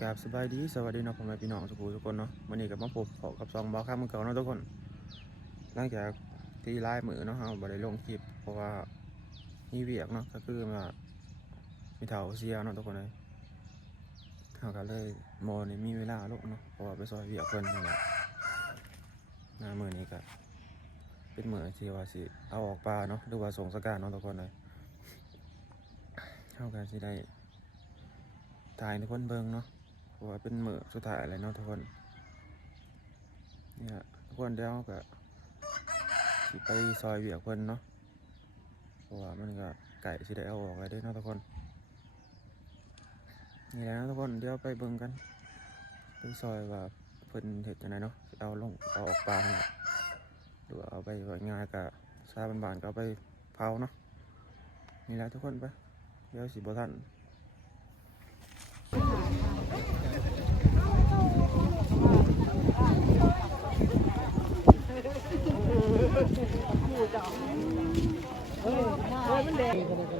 กราบสบายดีสวัสดีนะพ่อแม่พี่น้องทุกคนทุกคนเนาะวันนี้กับมาพบขอกับซองบอลข้ามมือเก่าเนาะทุกคน หลังจากที่ไล่มือเนาะเราบ่ได้ลงคลิปเพราะว่ามีเวียกเนาะก็คือมามีเถาเสียเนาะทุกคนเลย เขาก็เลยโมนี่มีเวลาลงเนาะเพราะว่าไปซอยเวียกเพิ่นนั่แหละหน้ามือนี้ก็เป็นมือที่ว่าสิเอาออกปลาเนาะหรือว่าส่งสการเนาะทุกคนเลยเขาก็สิได้ถ่ายในคนเบิงเนาะเพราะว่าเป็นมือสุดท้ายเลยเนาะทุกคนเนี่ยทุกคนเดี๋ยวก็สิไปซอยเวียกเพิ่นเนาะเพราะว่ามันก็ไก่สิได้เอาออกไปได้เนาะทุกคน นี่แหละนะทุกคนเดี๋ยวไปเบิ่งกันไปซอยว่าเพิ่นเฮ็ดจังไดเนาะเอาลงเอาออกปลาเนี่ยหรือเอาไปไว้งานกับซาบ้านๆก็เอาไปเผาเนาะนี่แหละทุกคนไปเดี๋ยวสิบทันสินตลาดมันบ่ไ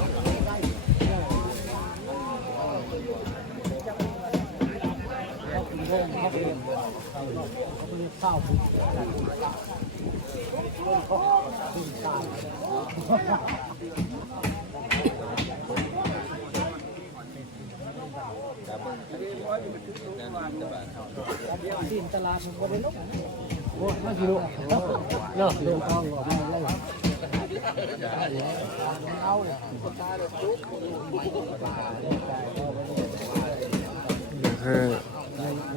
าะเดินทางออกมาแล้วเอาเลยนี่คือในในค่าโลกมันได้เอาดีเดี๋ยวมึงเอาเอาบ่จักก็เอน้อน้อาเฒ่าเนี่ยเขา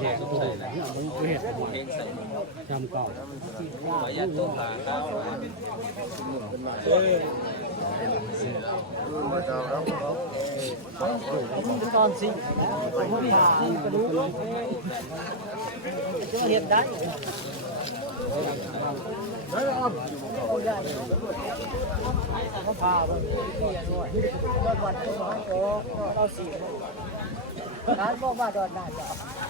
เออทางสิแยกก็ได้มันเฮ็ดจำเก่าขยันต้นหาข้าวตอนสิผมมีหากระดูกจะเห็นได้เขาพาไปที่ยังน้อยรถวัดก็น้อยก็เราสี่ร้านบอกว่าดอนได้จ้ะเดี๋ยว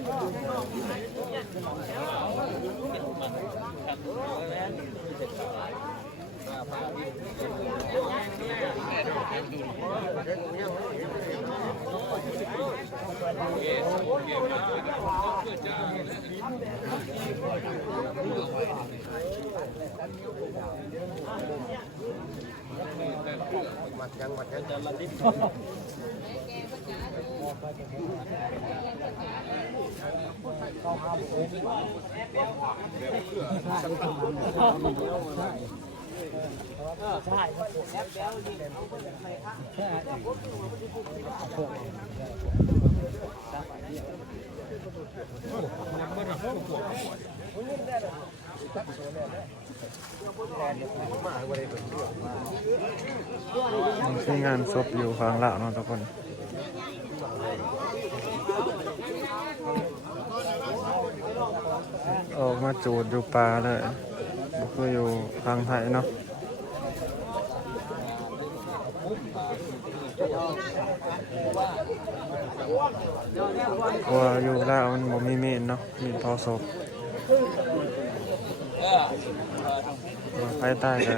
คื องานศพอยู่ฟังละเนาะทุกคน ออก มาจูดอยู่ปลาเลยบ่คืออยู่ทางไทยเนาะเพราะว่าอยู่แล้วมันบ่มีมีดเนาะมีดเผาศพว่าไฟใต้ก็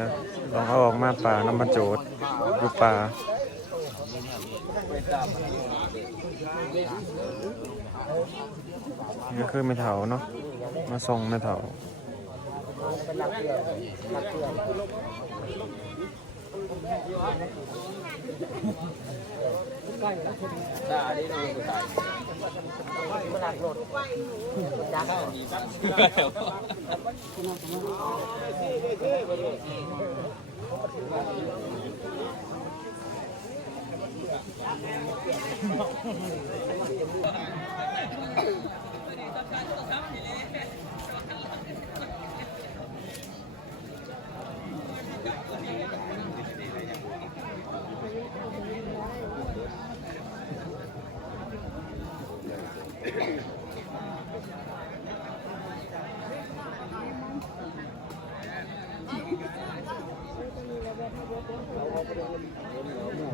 ลองเอาออกมาป่าน้ำมันโจดอยู่ป่านี่ก็คือไม่เถาเนาะ มาส่งไม่เถาเป็นหลักเกลือหลักเกลือใกล้แล้วคนด่าดิเราตายมันหลักรถจัก น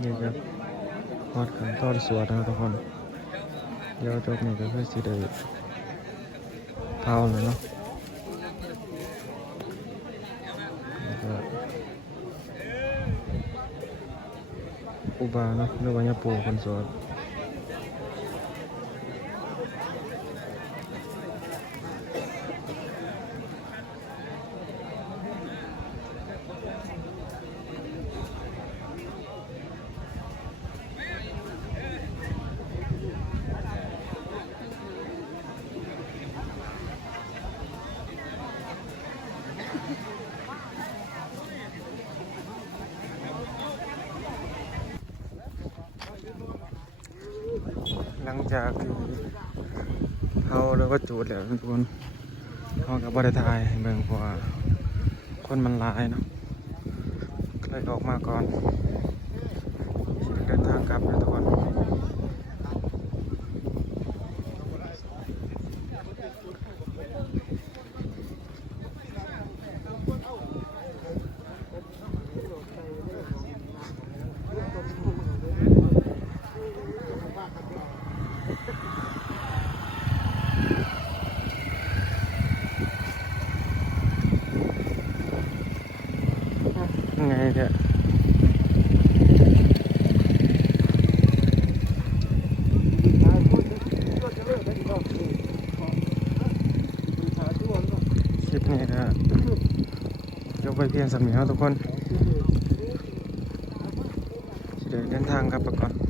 ี่ครับฮอดขันตอนสวดนะครับทุกคน เดี๋ยวจบนี่ก็คือสิได้ เผาเลยเนาะอุบาเนาะเรื่องวันยาปูคนสวด จากที่เขาแล้วก็จูดแล้วทุกคนเขากับบริทายเบิ่งพะว่าคนมันลายเนาะเลยออกมาก่อนเดินทางกลับนะทุกคนไง เนี่ยคลิปนี้ก็ยกไปเพียงสำเนียงทุกคนเดินทางครับประกอน